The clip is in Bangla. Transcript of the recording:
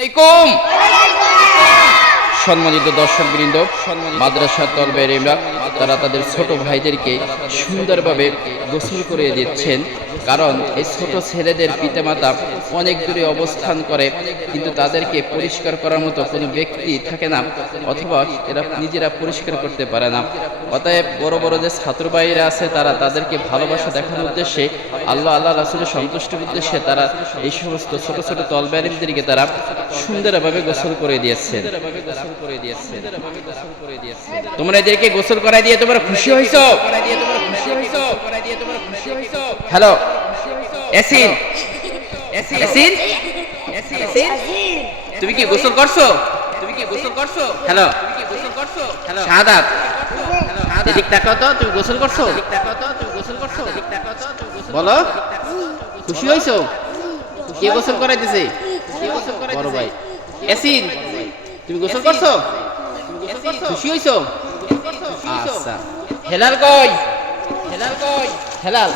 আলাইকুম। সম্মানিত দর্শকবৃন্দ, মাদ্রাসা তলবের ইমরান তারা তাদের ছোট ভাইদেরকে সুন্দরভাবে গোসল করে দিচ্ছেন। কারণ এই ছোট ছেলেদের পিতামাতা অনেক দূরে অবস্থান করে, কিন্তু তাদেরকে পরিষ্কার করার মতো কোনো ব্যক্তি থাকে না, অথবা এরা নিজেরা পরিষ্কার করতে পারে না। অতএব বড় বড় যে ছাত্র ভাইরা আছে তারা তাদেরকে ভালোবাসা দেখানোর উদ্দেশ্যে, আল্লাহ রাসূলের সন্তুষ্টির উদ্দেশ্যে তারা এই সমস্ত ছোট ছোট তলবে ইলমদেরকে তারা সুন্দরভাবে গোসল করে দিয়েছেন। তোমরা এদেরকে গোসল করাই দিয়ে তোমরা খুশি হইছো? হ্যালো ইয়াসিন, ইয়াসিন, তুমি কি গোসল করছো? হ্যালো শাহাদাত, এদিক তাকাও তো, তুমি গোসল করছো? বলো, খুশি হইছো? কে গোসল করাই দিছে? বড় ভাই ইয়াসিন, তুমি গোসল করছো? খুশি হইছো? আচ্ছা, হেলাল কই? হেলাল